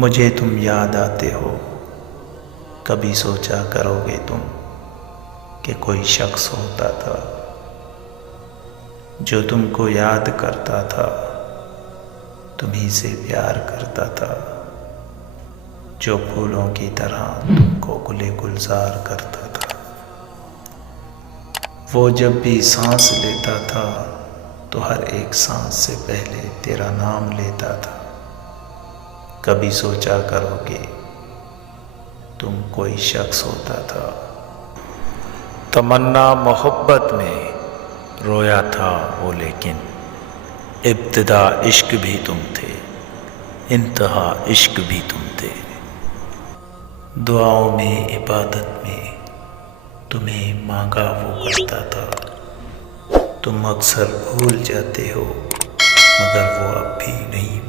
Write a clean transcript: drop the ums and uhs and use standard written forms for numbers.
मुझे तुम याद आते हो, कभी सोचा करोगे तुम कि कोई शख्स होता था जो तुमको याद करता था, तुम्ही से प्यार करता था, जो फूलों की तरह तुमको गुले गुलजार करता था। वो जब भी सांस लेता था तो हर एक सांस से पहले तेरा नाम लेता था। कभी सोचा करोगे तुम कोई शख्स होता था। तमन्ना मोहब्बत में रोया था वो, लेकिन इब्तिदा इश्क भी तुम थे, इंतहा इश्क भी तुम थे। दुआओं में इबादत में तुम्हें मांगा वो करता था। तुम अक्सर भूल जाते हो मगर वो अब भी नहीं